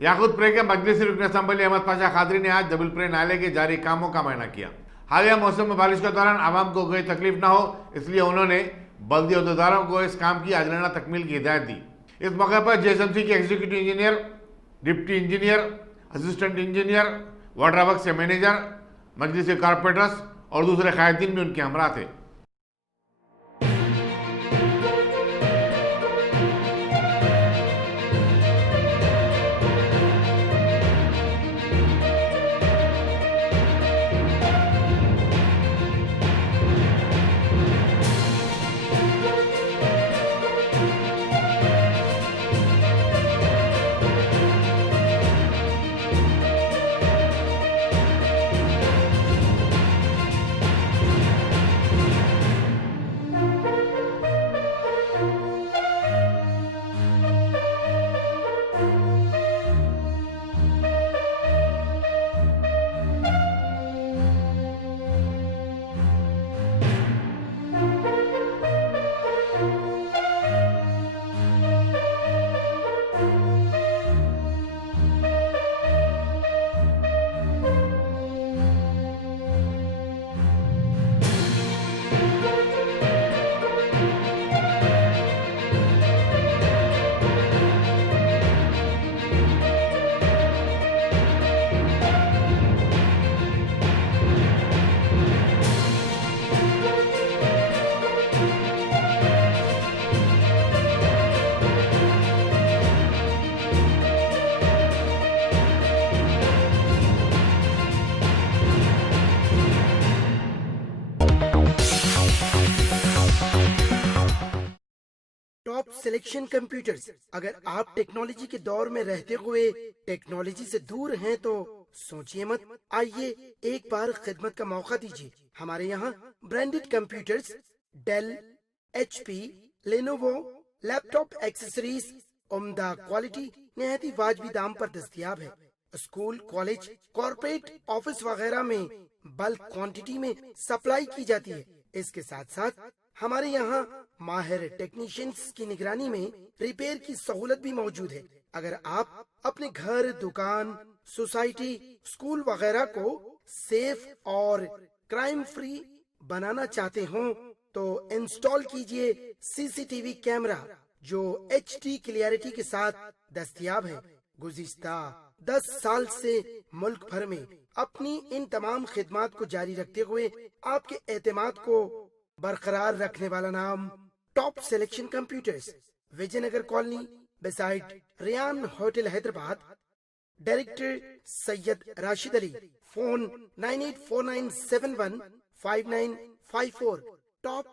याकूत pray के मजलिसी रुकन assembly Ahmad Pasha Qadri ने आज जबल प्रे नाले के जारी कामों का मायना किया। हालिया मौसम में बारिश के दौरान आवाम को कोई तकलीफ न हो, इसलिए उन्होंने बल्दी अहदेदारों को इस काम की आजराना तकमील की हिदायत दी। इस मौके पर JSMC के executive engineer, deputy engineer, assistant engineer, water works के मैनेजर, मजलिसी कारपोरेटर्स और दूसरे कायदीन भी उनके हमरा थे। Top selection computers. अगर आप टेक्नोलॉजी के दौर में रहते हुए टेक्नोलॉजी से दूर हैं तो सोचिए मत, आइए एक बार खिदमत का मौका दीजिए। हमारे यहाँ branded computers Dell, HP, Lenovo, laptop accessories उम्दा क्वालिटी निहायत ही वाजबी दाम पर दस्तयाब है। स्कूल, कॉलेज, कॉर्पोरेट ऑफिस वगैरह में बल्क क्वांटिटी में सप्लाई की जाती है। इसके साथ साथ हमारे यहाँ माहिर टेक्नीशियंस की निगरानी में रिपेयर की सहूलत भी मौजूद है। अगर आप अपने घर, दुकान, सोसाइटी, स्कूल वगैरह को सेफ और क्राइम फ्री बनाना चाहते हो तो इंस्टॉल कीजिए CCTV कैमरा जो HD क्लियरिटी के साथ दस्तयाब है। गुज़िश्ता 10 साल से मुल्क भर में अपनी इन तमाम खिदमात को जारी रखते हुए आपके एतमाद को बरकरार रखने वाला नाम top selection computers, Vijaynagar colony beside Riyan hotel Hyderabad. Director Syed Rashid Ali. Phone 9849715954। Top